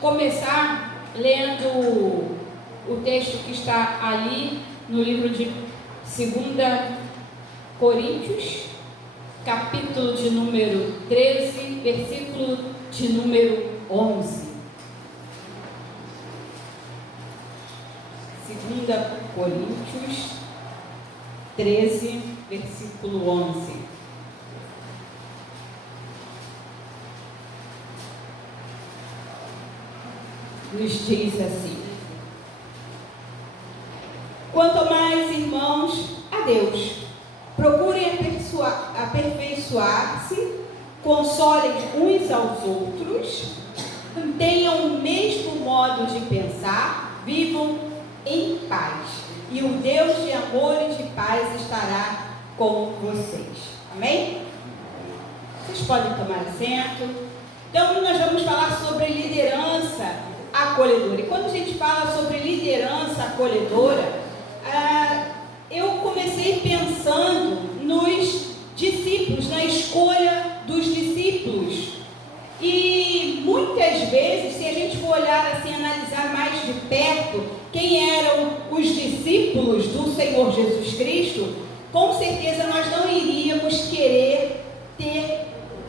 começar lendo o texto que está ali no livro de 2 Coríntios, capítulo de número 13, versículo de número 11. 2 Coríntios 13, versículo 11. Nos diz assim: quanto mais, irmãos, a Deus, procurem aperfeiçoar-se, consolem uns aos outros, tenham o mesmo modo de pensar, vivam em paz, e o Deus de amor e de paz estará com vocês. Amém? Vocês podem tomar assento. Então, nós vamos falar sobre liderança acolhedora. E quando a gente fala sobre liderança acolhedora, eu comecei pensando nos discípulos, na escolha dos discípulos. E muitas vezes, se a gente for olhar assim, analisar mais de perto quem eram os discípulos do Senhor Jesus Cristo, com certeza nós não iríamos querer ter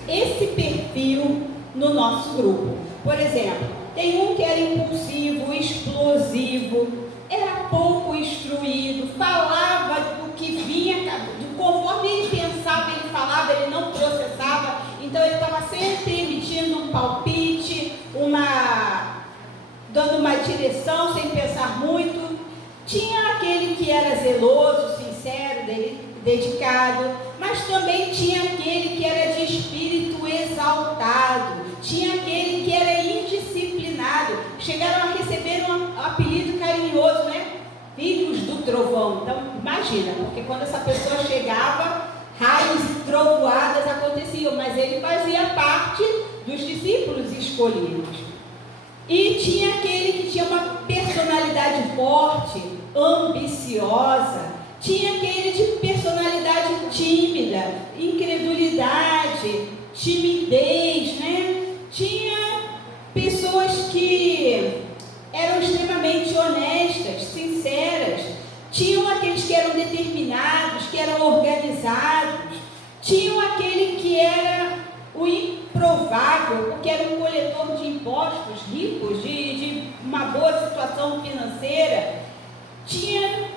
esse perfil no nosso grupo. Por exemplo, tem um que era impulsivo, explosivo, era pouco instruído, falava do que vinha, conforme ele pensava, ele falava, ele não processava, então ele estava sempre emitindo um palpite, dando uma direção sem pensar muito. Tinha aquele que era zeloso, sincero, dedicado, mas também tinha aquele que era de espírito exaltado, tinha aquele que era indisciplinado. Chegaram a receber um apelido carinhoso, né? Filhos do trovão. Então, imagina, porque quando essa pessoa chegava, raios e trovoadas aconteciam, mas ele fazia parte dos discípulos escolhidos. E tinha aquele que tinha uma personalidade forte, ambiciosa, tinha aquele de personalidade tímida, incredulidade, timidez, né? Tinha pessoas que eram extremamente honestas, sinceras, tinham aqueles que eram determinados, que eram organizados, tinham aquele que era o improvável, porque era um coletor de impostos, ricos, de uma boa situação financeira, tinha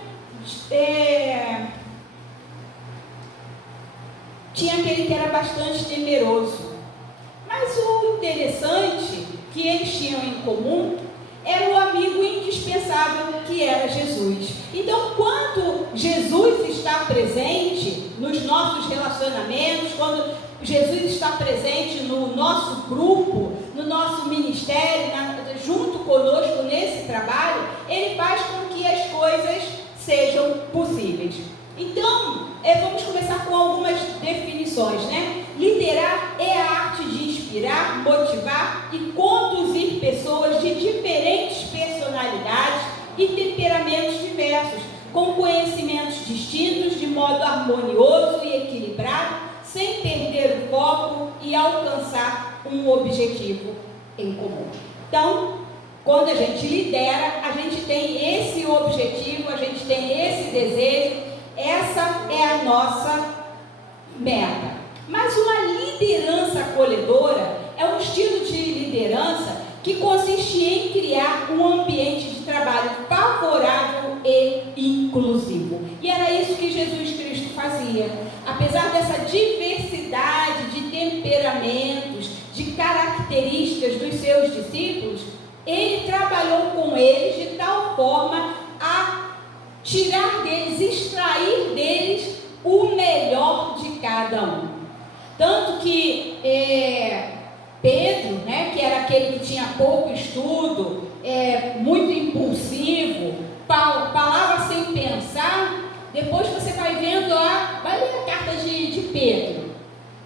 aquele que era bastante temeroso. Mas o interessante que eles tinham em comum era o amigo indispensável que era Jesus. Então, quando Jesus está presente nos nossos relacionamentos, quando Jesus está presente no nosso grupo, no nosso ministério, junto conosco nesse trabalho, ele faz com que as coisas sejam possíveis. Então, vamos começar com algumas definições, né? Liderar é a arte de inspirar, motivar e conduzir pessoas de diferentes personalidades e temperamentos diversos, com conhecimentos distintos, de modo harmonioso e equilibrado, sem perder o foco e alcançar um objetivo em comum. Então, quando a gente lidera, a gente tem esse objetivo, a gente tem esse desejo, essa é a nossa meta. Mas uma liderança acolhedora é um estilo de liderança que consiste em criar um ambiente de trabalho favorável e inclusivo. E era isso que Jesus Cristo fazia. Apesar dessa diversidade de temperamentos, de características dos seus discípulos, ele trabalhou com eles de tal forma a tirar deles, extrair deles o melhor de cada um. Tanto que Pedro, né, que era aquele que tinha pouco estudo, muito impulsivo, falava sem pensar, depois você vai vendo lá, vai ler a carta de Pedro,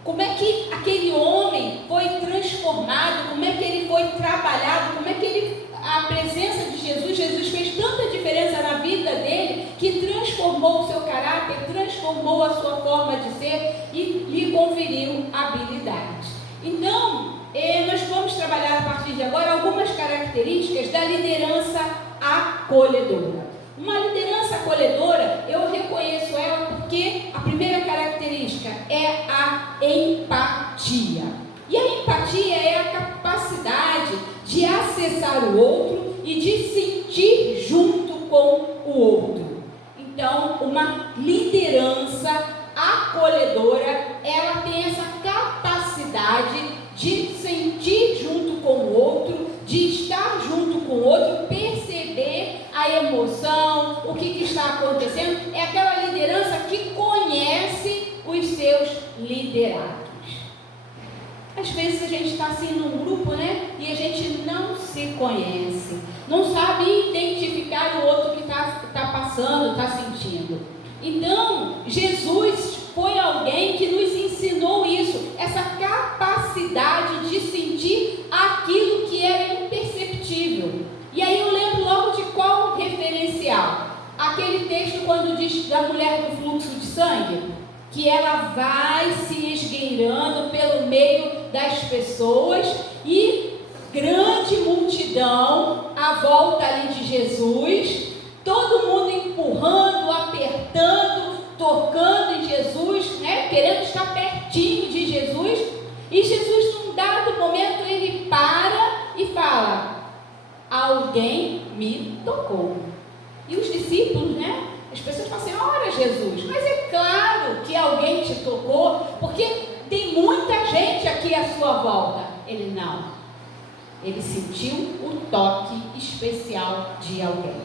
como é que aquele homem foi transformado, como é que ele foi trabalhado, como é que a presença de Jesus fez tanta diferença na vida dele, que transformou o seu caráter, transformou a sua forma de ser e lhe conferiu habilidades. Então, nós vamos trabalhar a partir de agora algumas características características da liderança acolhedora. Uma liderança acolhedora, eu reconheço ela porque a primeira característica é a empatia. E a empatia é a capacidade de acessar o outro e de sentir junto com o outro. Então, uma liderança acolhedora, ela tem essa capacidade de sentir junto com o outro, de estar junto com o outro, perceber a emoção, o que está acontecendo. É aquela liderança que conhece os seus liderados. Às vezes a gente está assim num grupo, né? E a gente não se conhece, não sabe identificar o outro que está passando, está sentindo. Então, Jesus foi alguém que nos ensinou isso, essa capacidade de sentir aquilo que era imperceptível. E aí eu lembro logo de qual referencial? Aquele texto quando diz da mulher do fluxo de sangue, que ela vai se esgueirando pelo meio das pessoas e grande multidão à volta ali de Jesus, todo mundo empurrando, apertando, tocando em Jesus, né? Querendo estar pertinho de Jesus. E Jesus, num dado momento, ele para e fala: alguém me tocou. E os discípulos, né? As pessoas falam assim: ora, Jesus, mas é claro que alguém te tocou, porque tem muita gente aqui à sua volta. Ele não. Ele sentiu o toque especial de alguém.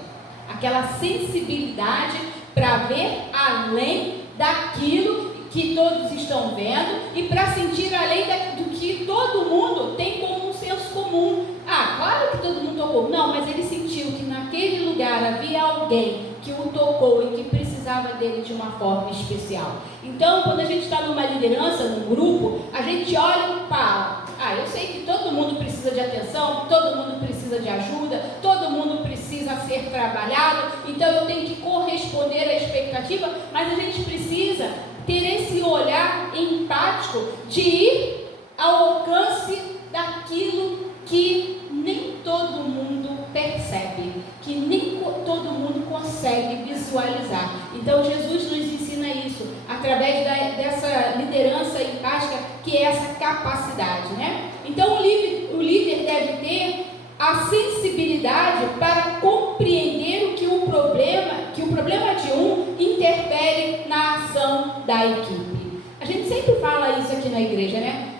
Aquela sensibilidade para ver além daquilo que todos estão vendo e para sentir além do que todo mundo tem como um senso comum. Ah, claro que todo mundo tocou. Não, mas ele sentiu que naquele lugar havia alguém que o tocou e que precisava dele de uma forma especial. Então, quando a gente está numa liderança, num grupo, a gente olha e fala: ah, eu sei que todo mundo precisa de atenção, todo mundo precisa de ajuda, todo mundo precisa ser trabalhado, então eu tenho que corresponder à expectativa, mas a gente precisa ter esse olhar empático de ir ao alcance daquilo que nem todo mundo percebe, que nem todo mundo consegue visualizar. Então Jesus nos ensina isso, através dessa liderança empática, que é essa capacidade, né? Então o líder deve ter a sensibilidade para compreender que o problema de um interfere na ação da equipe. A gente sempre fala isso aqui na igreja, né?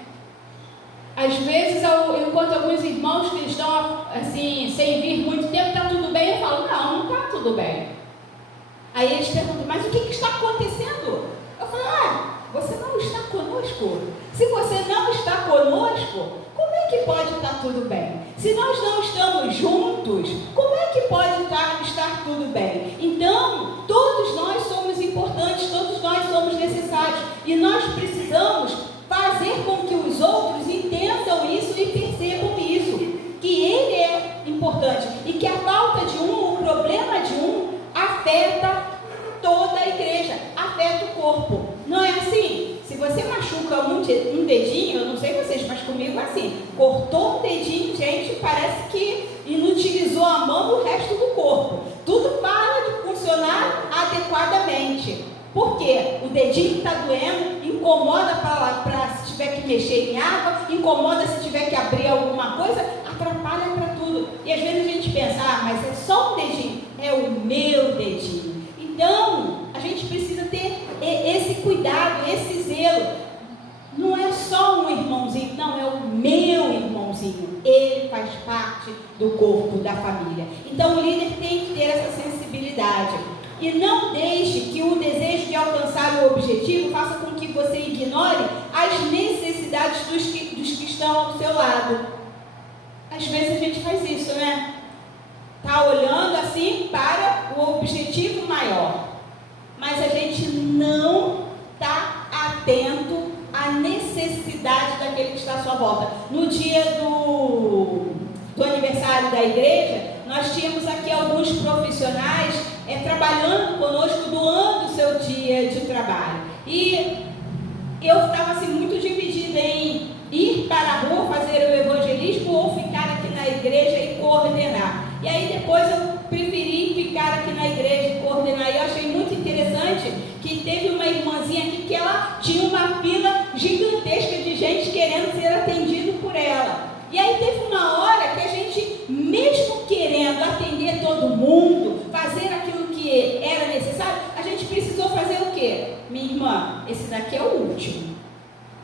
Às vezes eu encontro alguns irmãos que estão assim, sem vir muito tempo, está tudo bem? Eu falo: não está tudo bem. Aí eles perguntam: mas o que está acontecendo? Eu falo: você não está conosco. Se você não está conosco, como é que pode estar tudo bem? Se nós não estamos juntos, como é que pode estar tudo bem? Então, todos nós somos importantes, todos nós somos necessários, e nós precisamos fazer com que os outros entendam isso e percebam isso, que ele é importante e que a falta de um, o problema de um, afeta toda a igreja, afeta o corpo. Não é assim? Se você machuca um dedinho, eu não sei vocês, mas comigo é assim: cortou um dedinho, gente, parece que inutilizou a mão, o resto do corpo. Tudo para de funcionar adequadamente. Por quê? O dedinho está doendo, incomoda para se tiver que mexer em água, incomoda se tiver que abrir alguma coisa, atrapalha para tudo. E às vezes a gente pensa: mas é só um dedinho. É o meu dedinho. Então, a gente precisa ter esse cuidado, esse zelo. Não é só um irmãozinho, não, é o meu irmãozinho. Ele faz parte do corpo da família. Então, o líder tem que ter essa sensibilidade. E não deixe que o desejo de alcançar o objetivo faça com que você ignore as necessidades dos que estão ao seu lado. Às vezes a gente faz isso, né? Está olhando assim para o objetivo maior, mas a gente não está atento à necessidade daquele que está à sua volta. No dia do aniversário da igreja, nós tínhamos aqui alguns profissionais trabalhando conosco, doando o seu dia de trabalho. E eu estava assim, muito dividida em ir para a rua fazer o evangelismo ou ficar aqui na igreja e coordenar. E aí depois eu preferi ficar aqui na igreja e coordenar. E eu achei muito interessante que teve uma irmãzinha aqui que ela tinha uma fila gigantesca de gente querendo ser atendido por ela. E aí teve uma hora que a gente, mesmo querendo atender todo mundo, fazer aquilo que era necessário, a gente precisou fazer o quê? Minha irmã, esse daqui é o último.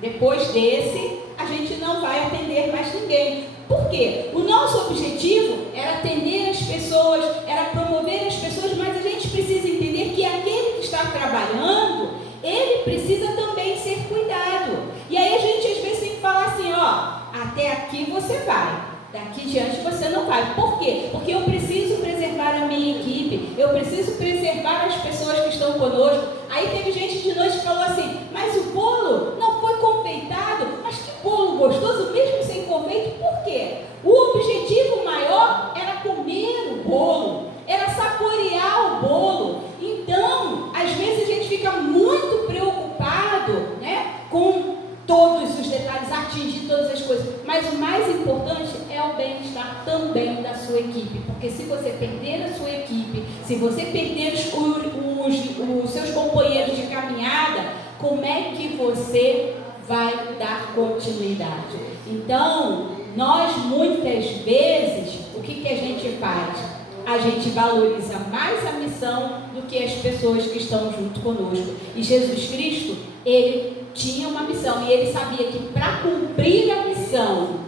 Depois desse, a gente não vai atender mais ninguém. Por quê? O nosso objetivo era atender as pessoas, era promover as pessoas, mas a gente precisa entender que aquele que está trabalhando, ele precisa também ser cuidado. E aí a gente às vezes tem que falar assim, ó, até aqui você vai, daqui diante você não vai. Por quê? Porque eu preciso preservar a minha equipe, eu preciso preservar as pessoas que estão conosco. Aí teve gente de noite que falou assim, mas o bolo não foi confeitado, mas que bolo gostoso, mesmo sem confeito. Por quê? O objetivo maior era comer o bolo, era saborear o bolo. Então, às vezes a gente fica muito preocupado, né, com todos os detalhes, atingir todas as coisas, mas o mais importante é o bem-estar também da sua equipe, porque se você perder a sua equipe, se você perder os seus companheiros de caminhada, como é que você vai dar continuidade? Então, nós muitas vezes, o que a gente faz? A gente valoriza mais a missão do que as pessoas que estão junto conosco. E Jesus Cristo, ele tinha uma missão e ele sabia que para cumprir a missão,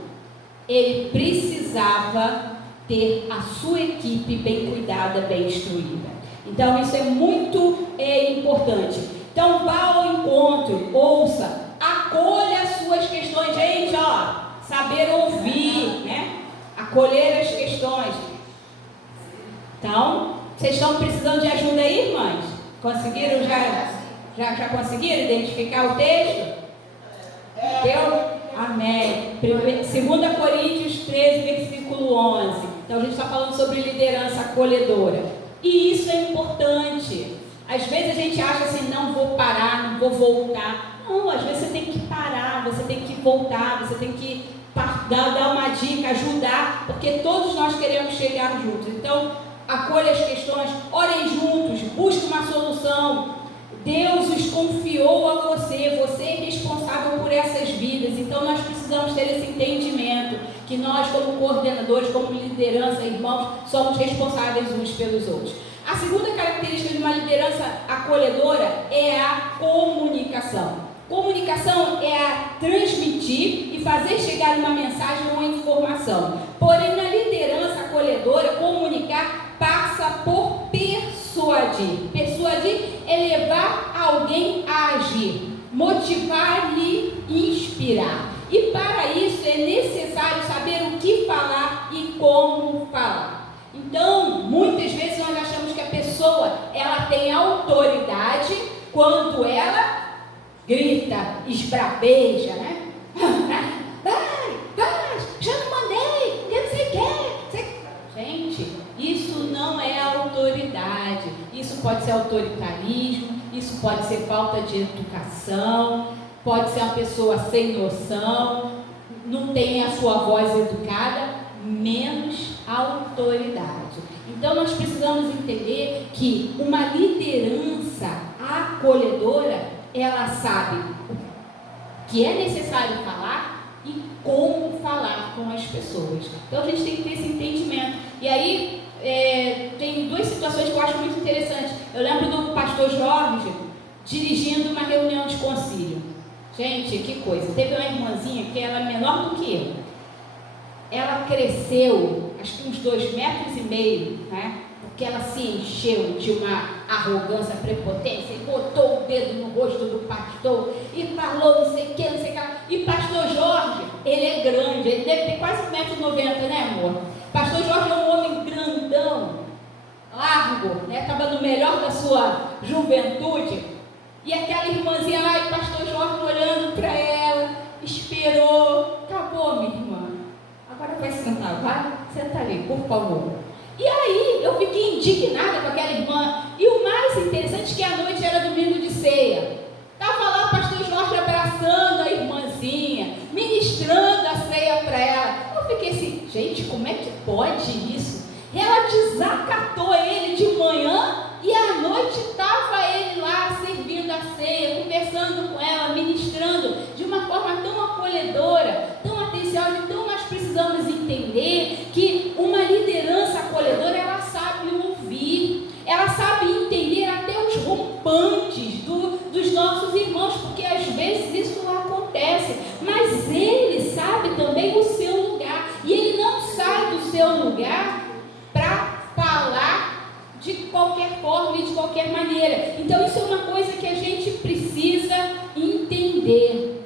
ele precisava ter a sua equipe bem cuidada, bem instruída. Então isso é muito importante. Então vá ao encontro, ouça, acolha as suas questões. Gente, ó, saber ouvir, né? Acolher as questões. Então, vocês estão precisando de ajuda aí, irmãs? Conseguiram já conseguiram identificar o texto? Deu? Amém. 2 Coríntios 13, versículo 11. Então a gente está falando sobre liderança acolhedora. E isso é importante. Às vezes a gente acha assim, não vou parar, não vou voltar. Não, às vezes você tem que parar, você tem que voltar, você tem que dar uma dica, ajudar, porque todos nós queremos chegar juntos. Então, acolha as questões, orem juntos, busque uma solução. Deus os confiou a você, você é responsável por essas vidas. Então nós precisamos ter esse entendimento, que nós como coordenadores, como liderança, irmãos, somos responsáveis uns pelos outros. A segunda característica de uma liderança acolhedora é a comunicação. Comunicação é a transmitir e fazer chegar uma mensagem ou uma informação. Porém, na liderança acolhedora, comunicar passa por persuadir. Persuadir é levar alguém a agir, motivar e inspirar. E para isso é necessário saber o que falar e como falar. Então, muitas vezes nós achamos que a pessoa ela tem autoridade quando ela grita, esbraveja, né? Vai, já não mandei, eu não sei o que. Gente, isso não é autoridade. Isso pode ser autoritarismo, isso pode ser falta de educação, pode ser uma pessoa sem noção, não tem a sua voz educada, menos autoridade. Então nós precisamos entender que uma liderança acolhedora, ela sabe o que é necessário falar e como falar com as pessoas. Então a gente tem que ter esse entendimento. E aí tem duas situações que eu acho muito interessantes. Eu lembro do pastor Jorge dirigindo uma reunião de concílio. Gente, que coisa. Teve uma irmãzinha que era menor do que eu. Ela cresceu, acho que uns 2,5 metros, né? Porque ela se encheu de uma arrogância, prepotência, e botou o dedo no rosto do pastor e falou não sei o que, não sei o que. E pastor Jorge, ele é grande, ele deve ter quase 1,90 m, né, amor? Pastor Jorge é um homem grandão, largo, né? Estava no melhor da sua juventude. E aquela irmãzinha lá, e pastor Jorge olhando para ela, esperou. Acabou, minha irmã. Agora vai sentar, vai? Senta ali, por favor. E aí, eu fiquei indignada com aquela irmã. E o mais interessante é que a noite era domingo de ceia. Estava lá o pastor Jorge abraçando a irmãzinha, ministrando a ceia para ela. Eu fiquei assim, gente, como é que pode? pode isso? Ela desacatou ele de manhã e à noite estava ele lá servindo a ceia, conversando com ela, ministrando de uma forma tão acolhedora, tão atenciosa. Então nós precisamos entender que uma liderança acolhedora, ela sabe ouvir, ela sabe entender até os rompantes dos nossos irmãos, porque às vezes isso não acontece, mas ele sabe também o seu lugar, e ele não sai do seu lugar para falar de qualquer forma e de qualquer maneira. Então isso é uma coisa que a gente precisa entender.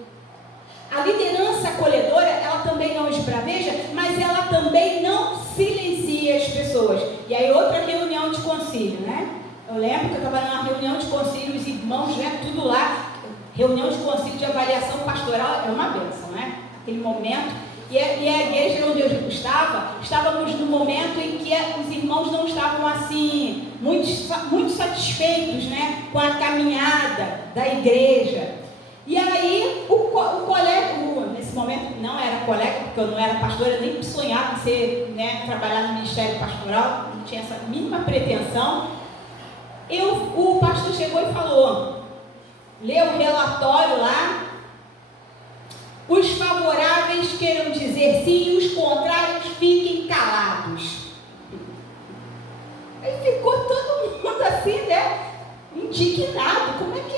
A liderança acolhedora, ela também não esbraveja, mas ela também não silencia as pessoas. E aí outra reunião de concílio, né? Eu lembro que eu estava numa reunião de concílio, os irmãos, né, tudo lá. Reunião de concílio de avaliação pastoral é uma bênção, né? Aquele momento. E a igreja onde eu estávamos no momento em que os irmãos não estavam assim, muito satisfeitos, né, com a caminhada da igreja. E aí o colega, nesse momento não era colega, porque eu não era pastora, eu nem sonhava em ser, né, trabalhar no ministério pastoral, não tinha essa mínima pretensão. O pastor chegou e falou, leu o relatório lá, os favoráveis queiram dizer sim e os contrários fiquem calados. Aí ficou todo mundo assim, né, indignado. Como é que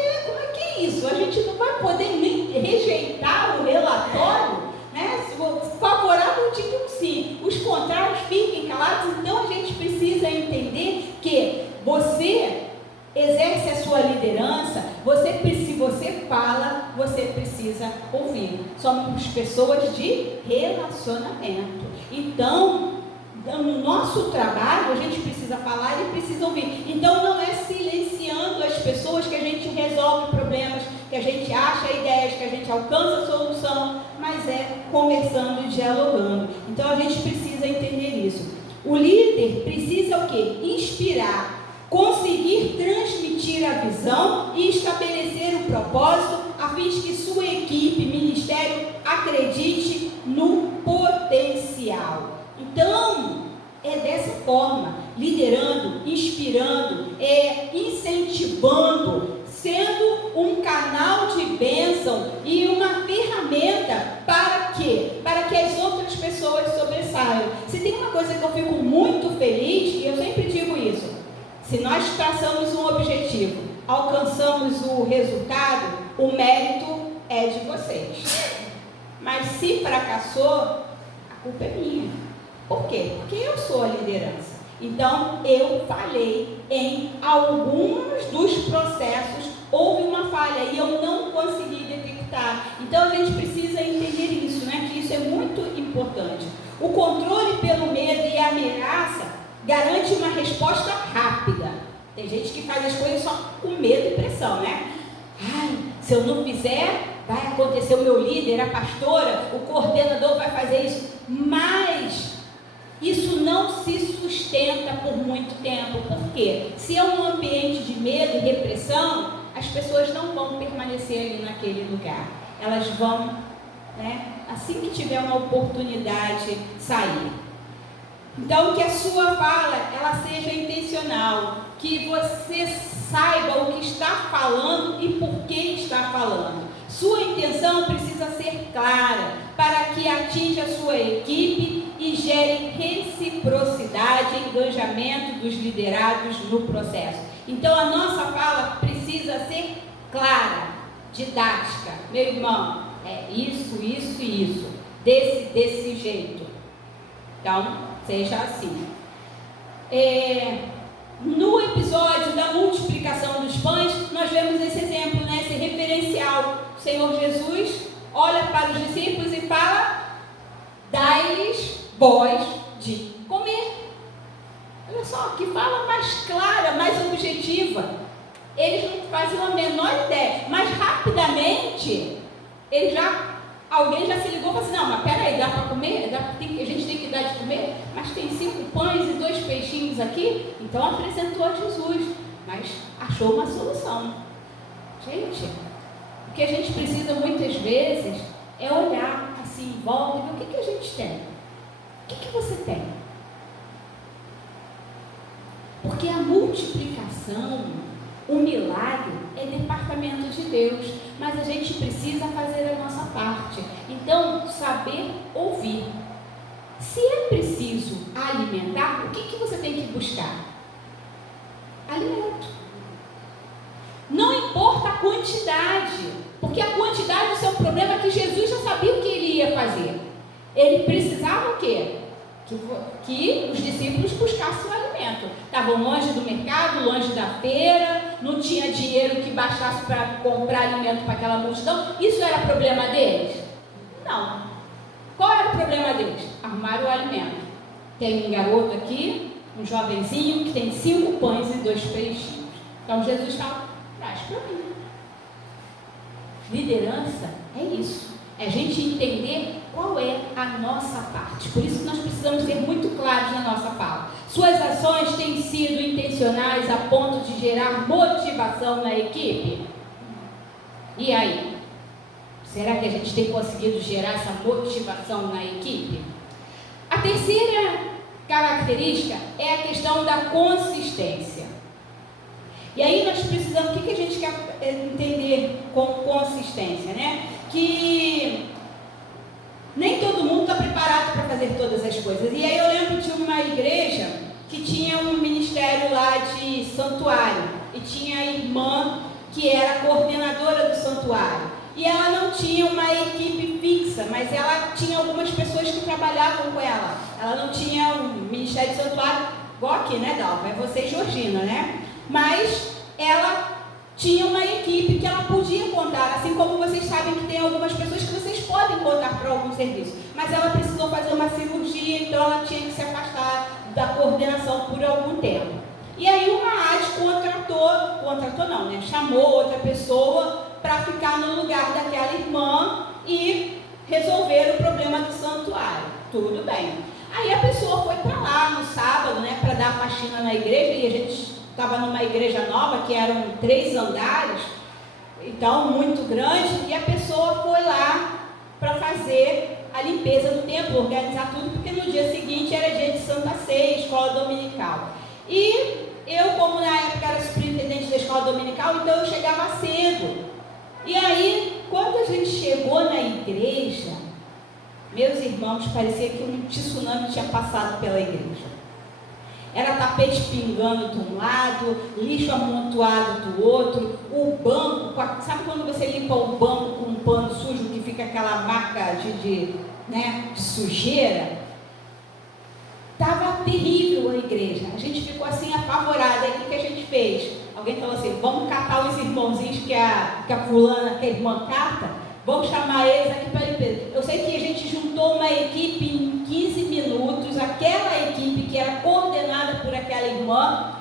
é isso? A gente não vai poder nem rejeitar o relatório, né? Se for favorável, digam sim, os contrários fiquem calados. Então a gente precisa entender que você exerce a sua liderança, se você fala, você precisa ouvir. Somos pessoas de relacionamento. Então, no nosso trabalho, a gente precisa falar e precisa ouvir. Então, não é silenciando as pessoas que a gente resolve problemas, que a gente acha ideias, que a gente alcança a solução, mas é conversando e dialogando. Então, a gente precisa entender isso. O líder precisa o quê? Inspirar, conseguir transmitir a visão e estabelecer o propósito a fim de que sua equipe, ministério, acredite no potencial. Então, é dessa forma, liderando, inspirando, incentivando, sendo um canal de bênção e uma ferramenta para quê? Para que as outras pessoas sobressaiam. Se tem uma coisa que eu fico muito feliz, e eu sempre digo isso, se nós traçamos um objetivo, alcançamos o resultado, o mérito é de vocês. Mas se fracassou, a culpa é minha. Por quê? Porque eu sou a liderança. Então, eu falhei em alguns dos processos, houve uma falha e eu não consegui detectar. Então, a gente precisa entender isso, né? Que isso é muito importante. O controle pelo medo e a ameaça garante uma resposta rápida. Tem gente que faz as coisas só com medo e pressão, né? Ai, se eu não fizer, vai acontecer, o meu líder, a pastora, o coordenador vai fazer isso. Mas isso não se sustenta por muito tempo. Por quê? Se é um ambiente de medo e repressão, as pessoas não vão permanecer ali naquele lugar. Elas vão, né, assim que tiver uma oportunidade, sair. Então, que a sua fala, ela seja intencional, que você saiba o que está falando e por que está falando. Sua intenção precisa ser clara, para que atinja a sua equipe e gere reciprocidade e engajamento dos liderados no processo. Então, a nossa fala precisa ser clara, didática. Meu irmão, é isso, isso e isso, desse jeito. Então, seja assim. No episódio da multiplicação dos pães, nós vemos esse exemplo, né, esse referencial. O Senhor Jesus olha para os discípulos e fala: dai-lhes vós de comer. Olha só, que fala mais clara, mais objetiva. Eles não faziam a menor ideia, mas rapidamente alguém já se ligou e falou assim: não, mas peraí, dá para comer? A gente tem que dar de comer? Mas tem 5 pães e 2 peixinhos aqui? Então apresentou a Jesus, mas achou uma solução. Gente, o que a gente precisa muitas vezes é olhar assim em volta e ver o que a gente tem. O que você tem? multiplicação, o milagre é departamento de Deus, mas a gente precisa fazer a nossa parte. Então, saber ouvir. Se é preciso alimentar, o que você tem que buscar? Alimento. Não importa a quantidade, porque a quantidade do seu problema é que Jesus já sabia o que ele ia fazer. Ele precisava o quê? Que os discípulos buscassem o alimento. Estavam longe do mercado, longe da feira, não tinha dinheiro que bastasse para comprar alimento para aquela multidão. Isso era problema deles? Não. Qual era o problema deles? Arrumar o alimento. Tem um garoto aqui, um jovenzinho, que tem 5 pães e 2 peixinhos. Então Jesus fala, traz para mim. Liderança é isso. É a gente entender qual é a nossa parte. Por isso que nós precisamos ser muito claros na nossa fala. Suas ações têm sido intencionais a ponto de gerar motivação na equipe? E aí? Será que a gente tem conseguido gerar essa motivação na equipe? A terceira característica é a questão da consistência. E aí nós precisamos, o que a gente quer entender com consistência, né? Que nem todo mundo está preparado para fazer todas as coisas. E aí eu lembro de uma igreja que tinha um ministério lá de santuário. E tinha a irmã que era coordenadora do santuário. E ela não tinha uma equipe fixa, mas ela tinha algumas pessoas que trabalhavam com ela. Ela não tinha um ministério de santuário, igual aqui, né, Dalva? É você e Georgina, né? Mas ela tinha uma equipe que ela podia contar, assim como vocês sabem que tem algumas pessoas que vocês podem contar para algum serviço, mas ela precisou fazer uma cirurgia, então ela tinha que se afastar da coordenação por algum tempo. E aí uma AD contratou não, né? Chamou outra pessoa para ficar no lugar daquela irmã e resolver o problema do santuário. Tudo bem. Aí a pessoa foi para lá no sábado, né, para dar a faxina na igreja, e a gente estava numa igreja nova, que eram 3 andares, então muito grande, e a pessoa foi lá para fazer a limpeza do templo, organizar tudo, porque no dia seguinte era dia de Santa Ceia, escola dominical. E eu, como na época era superintendente da escola dominical, então eu chegava cedo. E aí, quando a gente chegou na igreja, meus irmãos, parecia que um tsunami tinha passado pela igreja. Era tapete pingando de um lado, lixo amontoado do outro, o banco, sabe quando você limpa o banco com um pano sujo, que fica aquela marca de sujeira? Estava terrível a igreja, a gente ficou assim apavorada. Aí o que a gente fez? Alguém falou assim, vamos catar os irmãozinhos que a fulana, que a irmã cata, vamos chamar eles aqui para a limpeza. Eu sei que a gente juntou uma equipe em 15 minutos, aquela equipe que era coordenada por aquela irmã,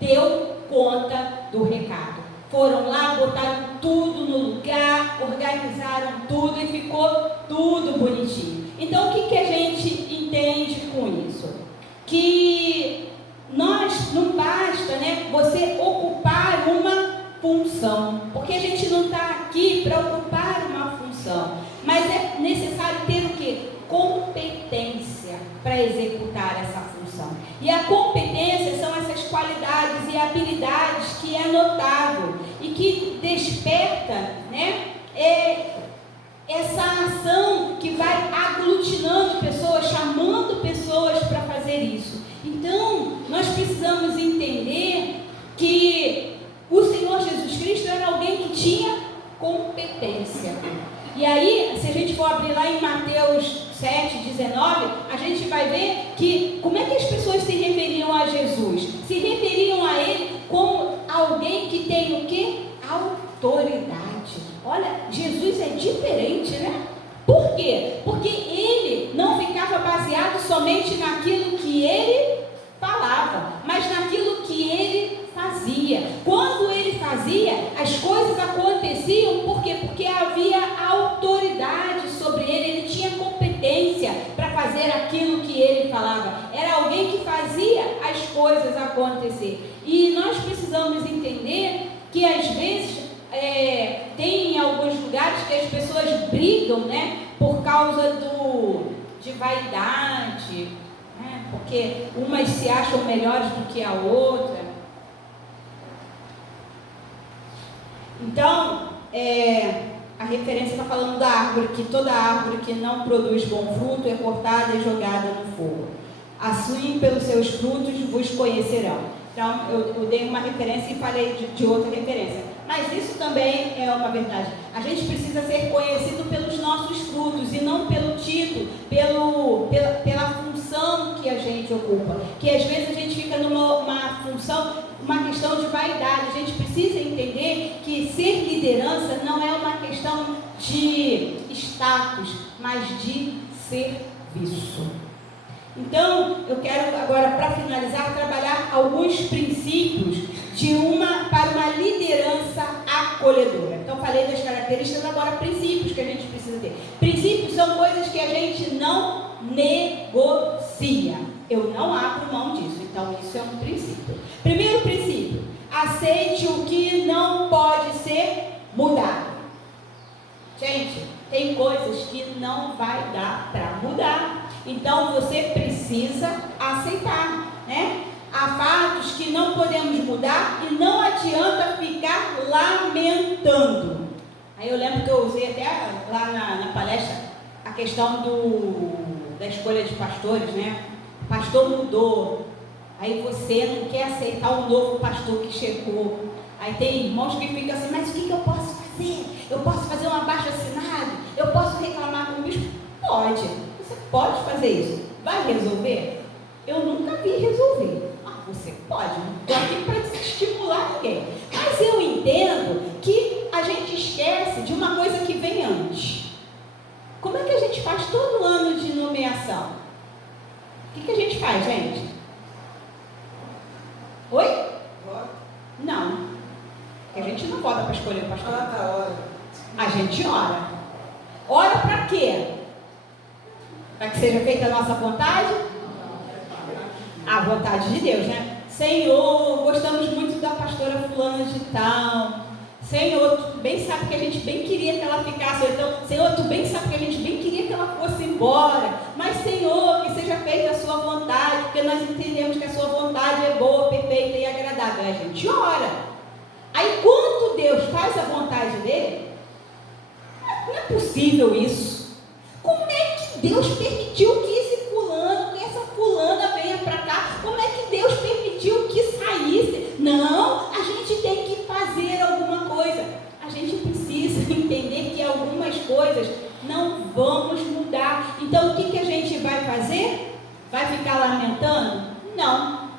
deu conta do recado. Foram lá, botaram tudo no lugar, organizaram tudo e ficou tudo bonitinho. Então o que a gente entende com isso? Que nós, não basta, né, você ocupar uma função, porque a gente não está aqui para ocupar uma função, mas é necessário ter o quê? Competência para executar essa função. E a competência são essas qualidades e habilidades que é notável e que desperta, né, essa ação que vai aglutinando pessoas, chamando pessoas para fazer isso. Então, nós precisamos entender que o Senhor Jesus Cristo era alguém que tinha competência. E aí, se a gente for abrir lá em Mateus 7:19, a gente vai ver que como é que as pessoas se referiam a Jesus? Se referiam a Ele como alguém que tem o quê? Autoridade. Olha, Jesus é diferente, né? Por quê? Porque Ele não ficava baseado somente naquilo que Ele falava, mas naquilo que Ele fazia. Quando Ele fazia, as coisas aconteciam, por quê? Porque havia autoridade sobre Ele, Ele tinha competência para fazer aquilo que Ele falava. Era alguém que fazia as coisas acontecer. E nós precisamos entender que às vezes tem em alguns lugares que as pessoas brigam, né, por causa de vaidade, né, porque umas se acham melhores do que a outra. Então, a referência está falando da árvore, que toda árvore que não produz bom fruto é cortada e jogada no fogo. Assim, pelos seus frutos vos conhecerão. Então, eu dei uma referência e falei de outra referência. Mas isso também é uma verdade. A gente precisa ser conhecido pelos nossos frutos e não pelo título, pela função que a gente ocupa. Que às vezes a gente fica numa função, uma questão de vaidade. A gente precisa entender que ser liderança não é uma questão de status, mas de serviço. Então, eu quero agora, para finalizar, trabalhar alguns princípios para uma liderança acolhedora. Então, falei das características, agora princípios que a gente precisa ter. Princípios são coisas que a gente não negocia. Eu não abro mão disso. Então, isso é um princípio. Primeiro princípio, aceite o que não pode ser mudado. Gente, tem coisas que não vai dar para mudar. Então, você precisa aceitar, né? Há fatos que não podemos mudar e não adianta ficar lamentando. Aí eu lembro que eu usei até lá na palestra a questão da escolha de pastores, né? O pastor mudou, aí você não quer aceitar o novo pastor que chegou. Aí tem irmãos que ficam assim, mas o que eu posso fazer? Eu posso fazer um abaixo-assinado? Eu posso reclamar com o bispo? Pode, você pode fazer isso. Vai resolver? Eu nunca vi resolver. Você pode, não estou aqui para estimular ninguém. Mas eu entendo que a gente esquece de uma coisa que vem antes. Como é que a gente faz todo ano de nomeação? O que a gente faz, gente? Oi? Não. A gente não vota para escolher o pastor. A gente ora. Ora para quê? Para que seja feita a nossa vontade? A vontade de Deus, né? Senhor, gostamos muito da pastora fulana de tal. Senhor, tu bem sabe que a gente bem queria que ela ficasse. Então, Senhor, tu bem sabe que a gente bem queria que ela fosse embora. Mas, Senhor, que seja feita a sua vontade, porque nós entendemos que a sua vontade é boa, perfeita e agradável. A gente ora. Aí, quando Deus faz a vontade dele, não é possível isso. Como é que Deus permitiu que essa fulana venha para cá? Como é que Deus permitiu que saísse? Não, a gente tem que fazer alguma coisa. A gente precisa entender que algumas coisas não vamos mudar. Então, o que a gente vai fazer? Vai ficar lamentando? Não.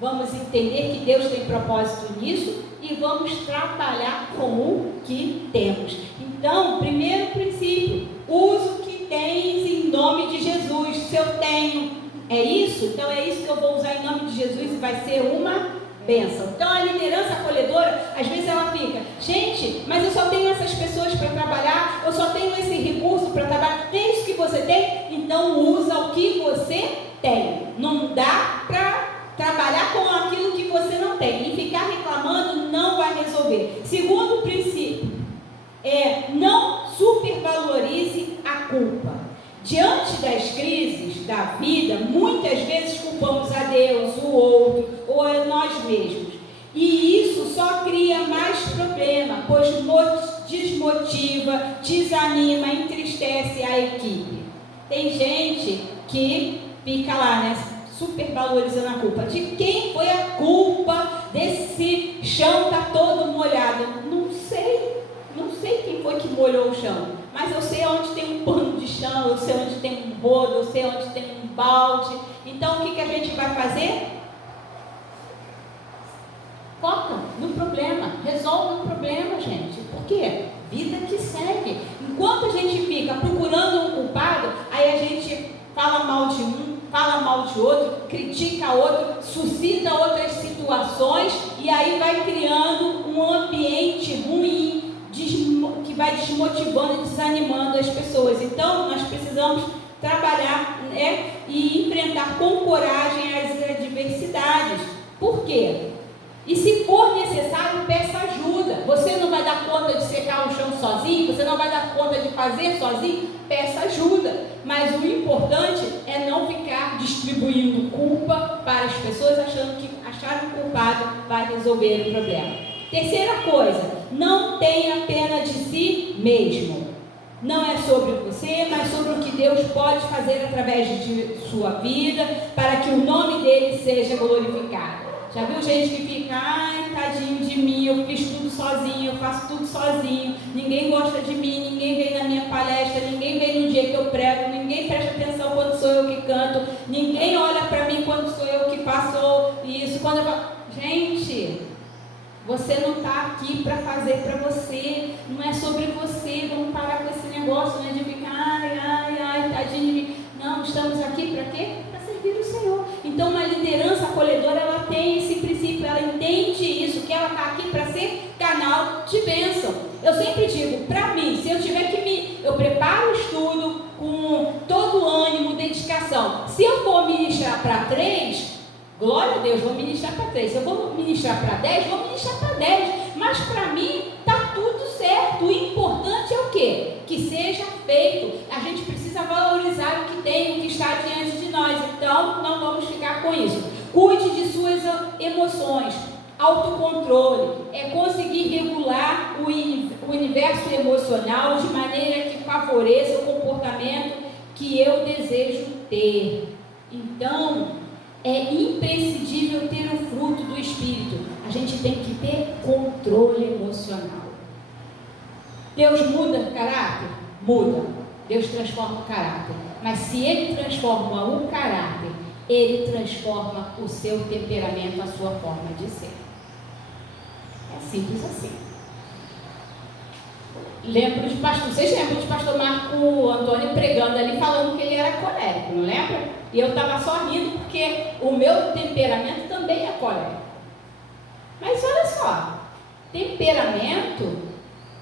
Vamos entender que Deus tem propósito nisso e vamos trabalhar com o que temos. Então, primeiro princípio, usa o que tens em nome de Jesus. Se eu tenho, é isso? Então é isso que eu vou usar em nome de Jesus e vai ser uma bênção. Então a liderança acolhedora, às vezes ela fica, gente, mas eu só tenho essas pessoas para trabalhar, eu só tenho esse recurso para trabalhar. É isso que você tem? Então usa o que você tem. Não dá para trabalhar com aquilo que você não tem. E ficar reclamando não vai resolver. Segundo princípio, não supervalorize a culpa. Diante das crises da vida, muitas vezes culpamos a Deus, o outro ou a nós mesmos. E isso só cria mais problema, pois desmotiva, desanima, entristece a equipe. Tem gente que fica lá, né, supervalorizando a culpa. De quem foi a culpa desse chão tá todo molhado? Não sei quem foi que molhou o chão, mas eu sei onde tem um pano de chão, eu sei onde tem um rodo, eu sei onde tem um balde. Então o que a gente vai fazer? Foca no problema, resolve o problema, gente. Por quê? Vida que segue. Enquanto a gente fica procurando um culpado, aí a gente fala mal de um, fala mal de outro, critica outro, suscita outras situações e aí vai criando um ambiente ruim, que vai desmotivando e desanimando as pessoas. Então, nós precisamos trabalhar, né, e enfrentar com coragem as adversidades. Por quê? E se for necessário, peça ajuda. Você não vai dar conta de secar o chão sozinho, você não vai dar conta de fazer sozinho, peça ajuda. Mas o importante é não ficar distribuindo culpa para as pessoas, achando que achar um culpado vai resolver o problema. Terceira coisa, não tenha pena de si mesmo. Não é sobre você, mas sobre o que Deus pode fazer através de sua vida, para que o nome dele seja glorificado. Já viu gente que fica, ai, tadinho de mim, eu fiz tudo sozinho, eu faço tudo sozinho, ninguém gosta de mim, ninguém vem na minha palestra, ninguém vem no dia que eu prego, ninguém presta atenção quando sou eu que canto, ninguém olha para mim quando sou eu que faço isso, quando eu faço... Gente, você não está aqui para fazer para você, não é sobre você, vamos parar com esse negócio, né, de ficar, ai, tadinho de mim. Não, estamos aqui para quê? Para servir o Senhor. Então, uma liderança acolhedora, ela tem esse princípio, ela entende isso, que ela está aqui para ser canal de bênção. Eu sempre digo, para mim, se eu tiver que eu preparo o estudo com todo o ânimo, dedicação. Se eu for ministrar para 3, glória a Deus, vou ministrar para 3. Se eu vou ministrar para 10, vou ministrar para 10. Mas para mim, está tudo certo. O importante é o quê? Que seja feito. A gente precisa valorizar o que tem, o que está diante de nós. Então, não vamos ficar com isso. Cuide de suas emoções. Autocontrole. É conseguir regular o universo emocional de maneira que favoreça o comportamento que eu desejo ter. Então, é imprescindível ter o fruto do Espírito. A gente tem que ter controle emocional. Deus muda o caráter? Muda. Deus transforma o caráter. Mas se Ele transforma o caráter, Ele transforma o seu temperamento, a sua forma de ser. É simples assim. Lembro de pastor, vocês lembram de pastor Marco Antônio pregando ali, falando que ele era colérico, não lembra? E eu estava só rindo porque o meu temperamento também é colérico. Mas olha só, temperamento,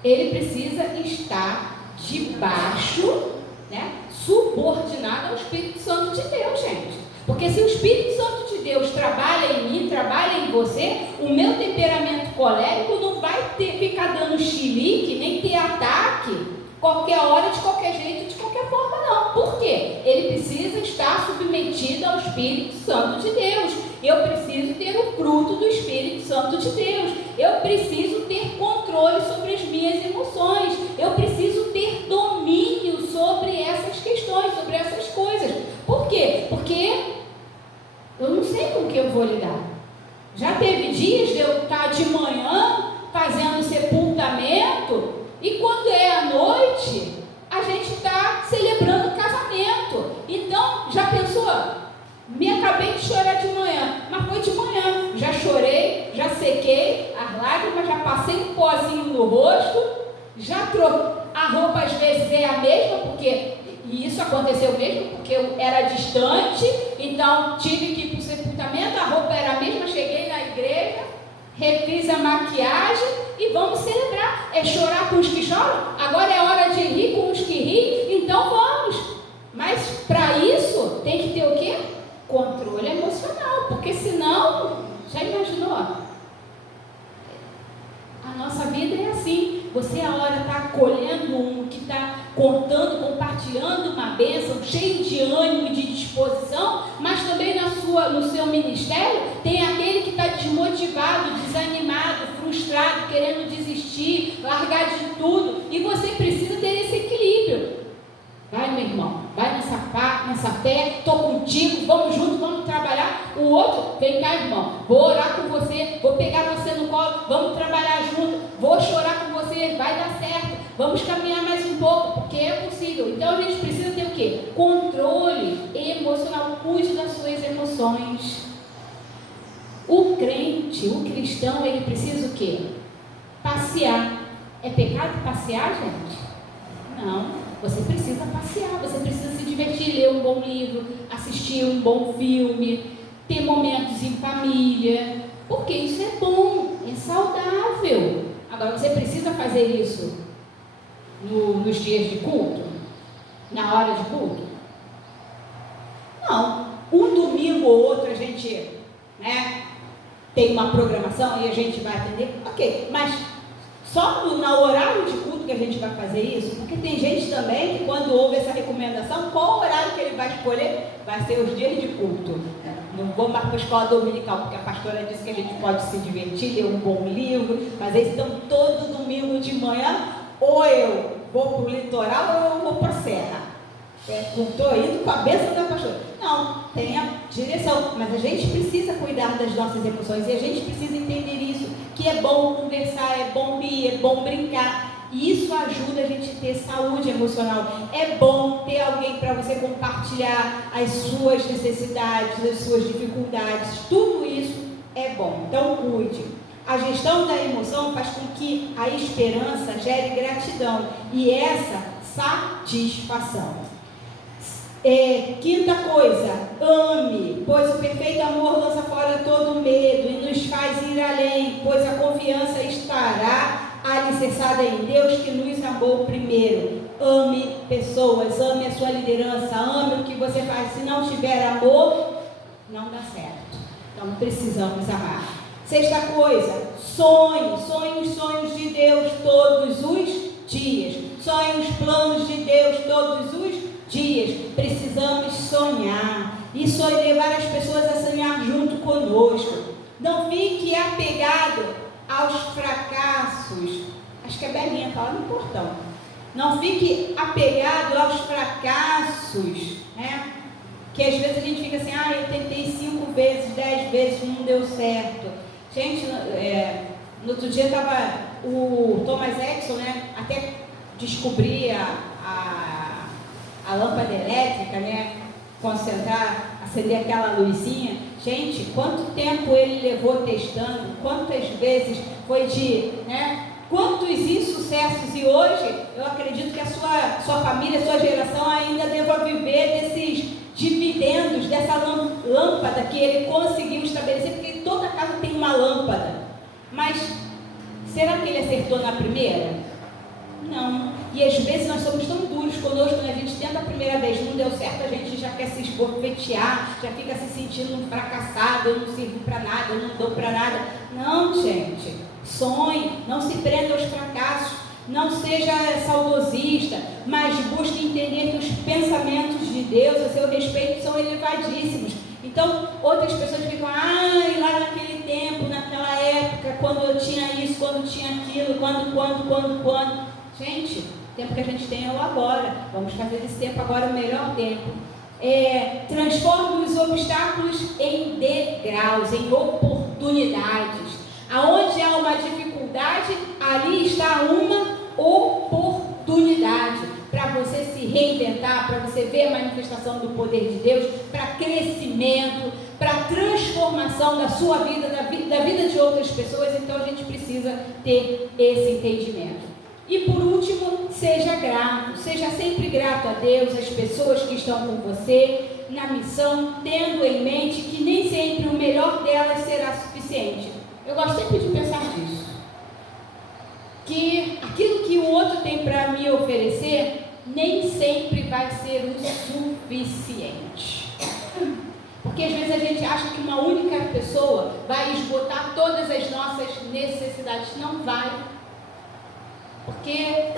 ele precisa estar debaixo, né, subordinado ao Espírito Santo de Deus, gente. Porque se o Espírito Santo de Deus trabalha em mim, trabalha em você, o meu temperamento colérico não vai ficar dando chilique, nem ter ataque, qualquer hora, de qualquer jeito, de qualquer forma, não. Por quê? Ele precisa estar submetido ao Espírito Santo de Deus. Eu preciso ter o fruto do Espírito Santo de Deus. Eu preciso ter controle sobre as minhas emoções. Eu preciso ter domínio sobre essas questões, sobre essas coisas. Por quê? Porque eu não sei com o que eu vou lidar. Já teve dias de eu estar de manhã fazendo sepultamento e quando é à noite a gente está celebrando o casamento. Então, já pensou? Me acabei de chorar de manhã, mas foi de manhã. Já chorei, já sequei as lágrimas, já passei um pozinho no rosto, já a roupa às vezes é a mesma, porque... E isso aconteceu mesmo, porque eu era distante, então tive que ir para o sepultamento, a roupa era a mesma, cheguei na igreja, refiz a maquiagem e vamos celebrar. É chorar com os que choram, agora é hora de rir com os que riem, então vamos. Mas para isso tem que ter o quê? Controle emocional, porque senão, já imaginou? A nossa vida é assim. Você a hora está acolhendo um que está contando, compartilhando uma bênção, cheio de ânimo e de disposição, mas também no seu ministério tem aquele que está desmotivado, desanimado, frustrado, querendo desistir, largar de tudo, e você precisa ter esse equilíbrio. Vai, meu irmão, vai nessa fé, estou contigo, vamos juntos, vamos trabalhar. O outro, vem cá, irmão, vou orar com você, vou pegar você no colo, vamos trabalhar junto, vou chorar com você, vai dar certo, vamos caminhar mais um pouco, porque é possível. Então a gente precisa ter o quê? Controle emocional, cuide das suas emoções. O crente, o cristão, ele precisa o quê? Passear. É pecado passear, gente? Não. Você precisa passear, você precisa se divertir, ler um bom livro, assistir um bom filme, ter momentos em família, porque isso é bom, é saudável. Agora, você precisa fazer isso nos dias de culto? Na hora de culto? Não. Um domingo ou outro a gente, né, tem uma programação e a gente vai atender, ok, mas só no horário de culto que a gente vai fazer isso, porque tem gente também que quando ouve essa recomendação, qual horário que ele vai escolher? Vai ser os dias de culto. Não vou mais para a escola dominical, porque a pastora disse que a gente pode se divertir, ler um bom livro, mas eles estão todo domingo de manhã, ou eu vou para o litoral ou eu vou para a serra. Não estou indo com a bênção da pastora. Não, tem a direção, mas a gente precisa cuidar das nossas emoções e a gente precisa entender isso, que é bom conversar, é bom rir, é bom brincar. E isso ajuda a gente a ter saúde emocional. É bom ter alguém para você compartilhar as suas necessidades, as suas dificuldades. Tudo isso é bom. Então cuide. A gestão da emoção faz com que a esperança gere gratidão e essa satisfação. Quinta coisa, ame, pois o perfeito amor lança fora todo medo e nos faz ir além, pois a confiança estará alicerçada em Deus que nos amou primeiro. Ame pessoas, ame a sua liderança, ame o que você faz. Se não tiver amor, não dá certo. Então precisamos amar. Sexta coisa, sonhe os sonhos de Deus todos os dias. Sonhe os planos de Deus todos os dias. Precisamos sonhar e levar as pessoas a sonhar junto conosco. Não fique apegado aos fracassos. Acho que a Belinha fala no portão. Não fique apegado aos fracassos, né? Que às vezes a gente fica assim, eu tentei 5 vezes, 10 vezes, não deu certo. Gente, no outro dia estava o Thomas Edison, né? Até descobrir a lâmpada elétrica, né? Concentrar, acender aquela luzinha. Gente, quanto tempo ele levou testando, quantas vezes foi quantos insucessos, e hoje eu acredito que a sua família, a sua geração ainda deva viver desses dividendos, dessa lâmpada que ele conseguiu estabelecer, porque toda casa tem uma lâmpada, mas será que ele acertou na primeira? Não. E às vezes nós somos tão duros conosco, quando a gente tenta a primeira vez, não deu certo, a gente já quer se esbofetear, já fica se sentindo um fracassado, eu não sirvo para nada, eu não dou para nada. Não, gente, sonhe, não se prenda aos fracassos, não seja saudosista, mas busque entender que os pensamentos de Deus a seu respeito são elevadíssimos. Então, outras pessoas ficam, lá naquele tempo, naquela época, quando eu tinha isso, quando tinha aquilo, quando. Gente, o tempo que a gente tem é o agora. Vamos fazer desse tempo agora o melhor tempo. Transforme os obstáculos em degraus, em oportunidades. Aonde há uma dificuldade, ali está uma oportunidade para você se reinventar, para você ver a manifestação do poder de Deus, para crescimento, para transformação da sua vida, da vida de outras pessoas. Então a gente precisa ter esse entendimento. E por último, seja grato, seja sempre grato a Deus, às pessoas que estão com você na missão, tendo em mente que nem sempre o melhor delas será suficiente. Eu gosto sempre de pensar nisso, que aquilo que o outro tem para me oferecer nem sempre vai ser o suficiente. Porque às vezes a gente acha que uma única pessoa vai esgotar todas as nossas necessidades. Não vai. Porque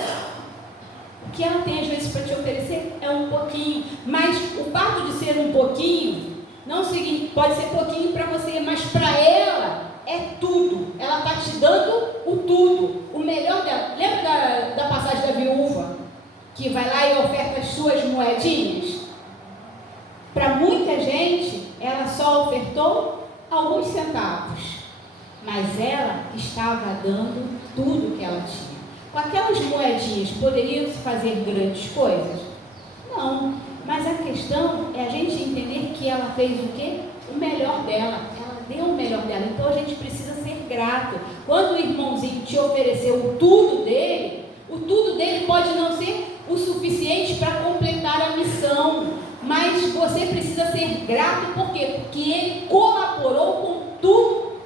o que ela tem às vezes para te oferecer é um pouquinho. Mas o fato de ser um pouquinho, não significa, pode ser pouquinho para você, mas para ela é tudo. Ela está te dando o tudo, o melhor dela. Lembra da passagem da viúva, que vai lá e oferta as suas moedinhas? Para muita gente, ela só ofertou alguns centavos, mas ela estava dando tudo que ela tinha. Com aquelas moedinhas, poderiam se fazer grandes coisas? Não, mas a questão é a gente entender que ela fez o quê? O melhor dela, ela deu o melhor dela. Então a gente precisa ser grato. Quando o irmãozinho te ofereceu o tudo dele pode não ser o suficiente para completar a missão, mas você precisa ser grato. Por quê? Porque ele colaborou com tudo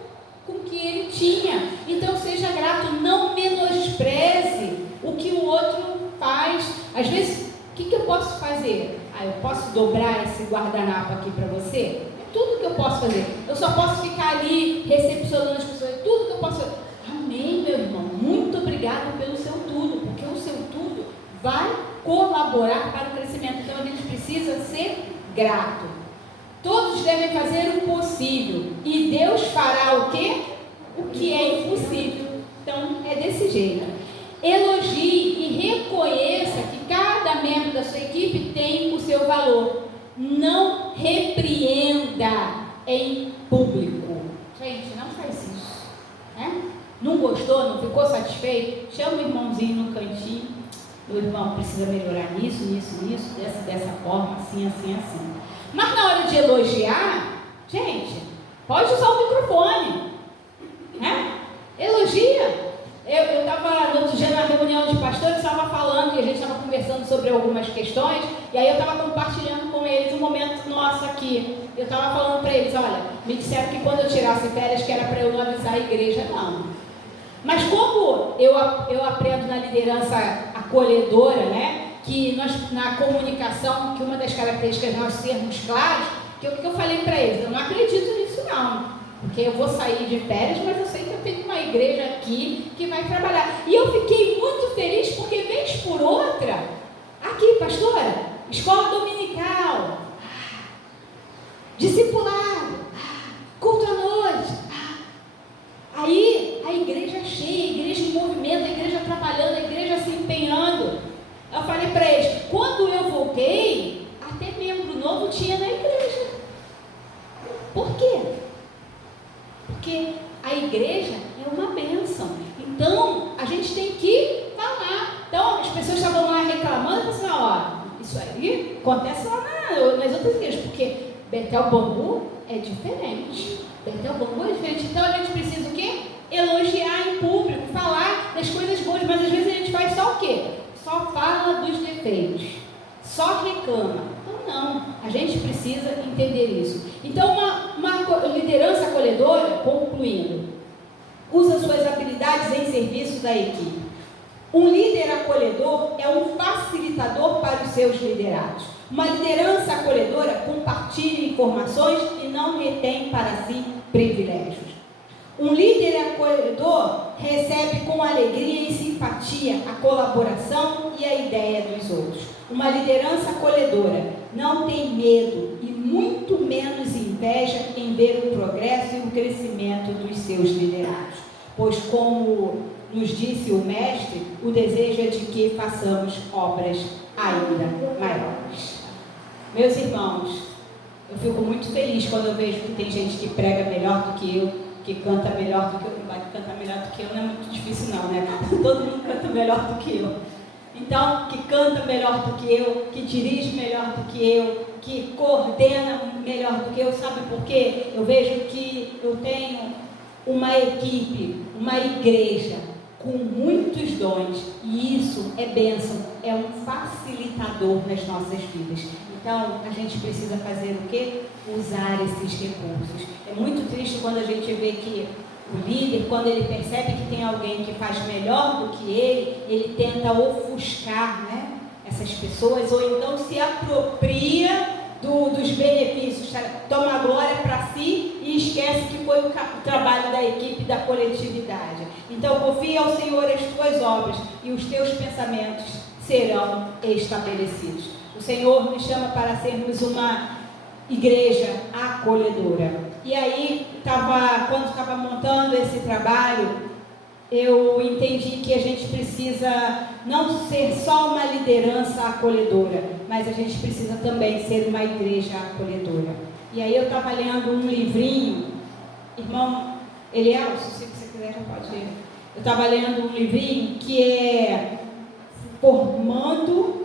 com que ele tinha. Então seja grato, não menospreze o que o outro faz. Às vezes, o que eu posso fazer? Eu posso dobrar esse guardanapo aqui para você? É tudo que eu posso fazer. Eu só posso ficar ali recepcionando as pessoas. É tudo que eu posso fazer. Amém, meu irmão. Muito obrigado pelo seu tudo, porque o seu tudo vai colaborar para o crescimento. Então a gente precisa ser grato. Todos devem fazer o possível. E Deus fará o quê? O que é impossível. Então, é desse jeito. Elogie e reconheça que cada membro da sua equipe tem o seu valor. Não repreenda em público. Gente, não faz isso, né? Não gostou, não ficou satisfeito? Chama o irmãozinho no cantinho. O irmão precisa melhorar nisso, dessa forma, assim, assim, assim. Mas na hora de elogiar, gente, pode usar o microfone, né? Elogia. Eu estava no outro dia na reunião de pastores, estava falando, e a gente estava conversando sobre algumas questões, e aí eu estava compartilhando com eles um momento nosso aqui. Eu estava falando para eles, olha, me disseram que quando eu tirasse férias, que era para eu não avisar a igreja, não. Mas como eu aprendo na liderança acolhedora, né, que nós, na comunicação, que uma das características de nós sermos claros, que eu falei para eles, eu não acredito nisso não. Porque eu vou sair de férias, mas eu sei que eu tenho uma igreja aqui que vai trabalhar. E eu fiquei muito feliz porque, vez por outra, aqui, pastora, escola dominical, discipulado, culto à noite. Aí, a igreja cheia, a igreja em movimento, a igreja trabalhando, a igreja se empenhando. Eu falei para eles, quando eu voltei, até membro novo tinha na igreja. Por quê? Porque a igreja é uma bênção. Então, a gente tem que falar. Então, as pessoas estavam lá reclamando, assim, isso aí acontece lá nas outras igrejas, porque Betel Bambu é diferente. Betel Bambu é diferente. Então, a gente precisa o quê? Elogiar em público, falar das coisas boas, mas às vezes a gente faz só o quê? Só fala dos defeitos, só reclama. Não, a gente precisa entender isso. Então, uma liderança acolhedora, concluindo, usa suas habilidades em serviço da equipe. Um líder acolhedor é um facilitador para os seus liderados. Uma liderança acolhedora compartilha informações e não retém para si privilégios. Um líder acolhedor recebe com alegria e simpatia a colaboração e a ideia dos outros. Uma liderança acolhedora não tem medo e muito menos inveja em ver o progresso e o crescimento dos seus liderados. Pois, como nos disse o Mestre, o desejo é de que façamos obras ainda maiores. Meus irmãos, eu fico muito feliz quando eu vejo que tem gente que prega melhor do que eu, que canta melhor do que eu. Cantar melhor do que eu não é muito difícil não, né? Todo mundo canta melhor do que eu. Então, que canta melhor do que eu, que dirige melhor do que eu, que coordena melhor do que eu. Sabe por quê? Eu vejo que eu tenho uma equipe, uma igreja com muitos dons, e isso é bênção, é um facilitador nas nossas vidas. Então, a gente precisa fazer o quê? Usar esses recursos. É muito triste quando a gente vê que o líder, quando ele percebe que tem alguém que faz melhor do que ele tenta ofuscar, né, essas pessoas, ou então se apropria dos benefícios, toma a glória para si e esquece que foi o trabalho da equipe, da coletividade. Então, confia ao Senhor as tuas obras e os teus pensamentos serão estabelecidos. O Senhor nos chama para sermos uma igreja acolhedora. E aí, quando estava montando esse trabalho, eu entendi que a gente precisa não ser só uma liderança acolhedora, mas a gente precisa também ser uma igreja acolhedora. E aí eu estava lendo um livrinho, irmão Eliel, se você quiser já pode ler. Eu estava lendo um livrinho que é tornando